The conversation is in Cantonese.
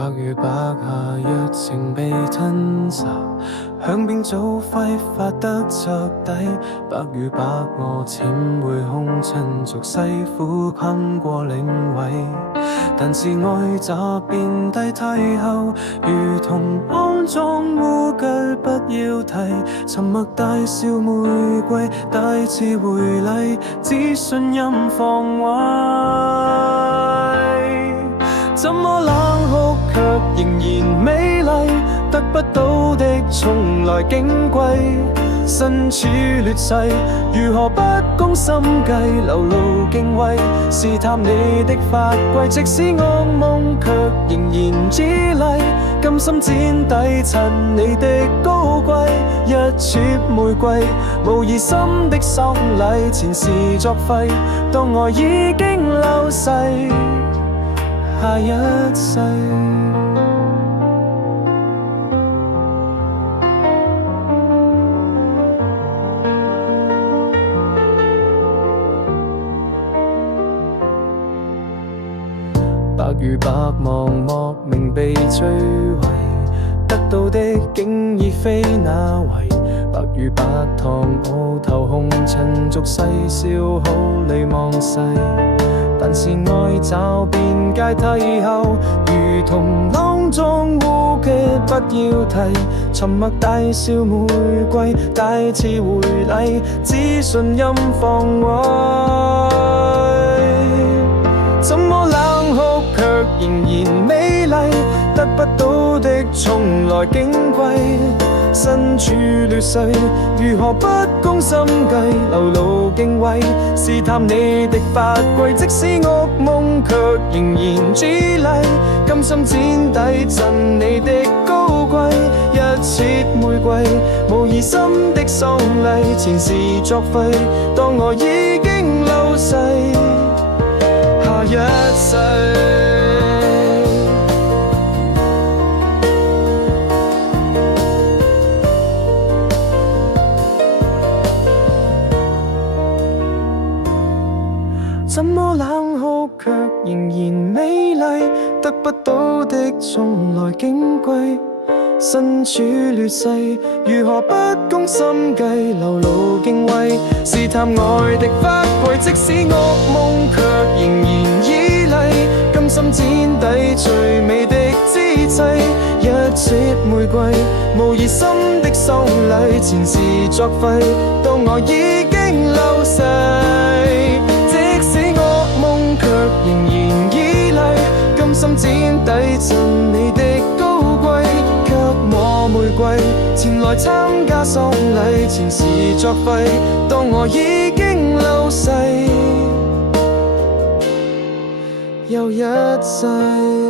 白如白霞，若情被吞噬，響遍早揮發得着底。白如白鵝潛回空，趁俗世苦困過領位。但是愛乍變低梯後，如同骯髒污垢不要提。沉默大笑玫瑰，大刺回禮，只信任防衛。怎麼冷酷卻仍然美麗，得不到的從來矜貴。身處劣勢，如何不攻心計？流露敬畏，試探你的法規。即使噩夢卻仍然依賴，甘心剪底襯你的高貴。一撮玫瑰，無疑心的喪禮，前事作廢，當愛已經流逝，下一世。白如白茫，莫名被摧毀，得到的竟已非那位。白如白糖葡萄紅塵俗世，笑好你忘世。但是愛驟變階梯後，如同骯髒污嘅不要提。沉默大笑玫瑰，大刺回禮，只信任防衛。怎麼冷酷卻仍然美麗，得不到的從來矜貴。身處劣勢，如何不攻心計？流露敬畏，試探你的法規。即使噩夢卻仍然誅禮，甘心剪底襯你的高貴。一撮玫瑰，無疑心的喪禮，前事作廢，當我已經流逝，下一世。怎麼冷酷卻仍然美麗，得不到的從來矜貴。身處劣勢，如何不攻心計？流露敬畏，試探愛的法規。即使噩夢卻仍然依禮，甘心剪底最美的姿勢。一撮玫瑰，無疑心的喪禮，前事作廢，當我已經流逝。卻仍然依賴，甘心剪底襯你的高貴。給我玫瑰，前來參加喪禮，前事作廢，當我已經流逝，又一世。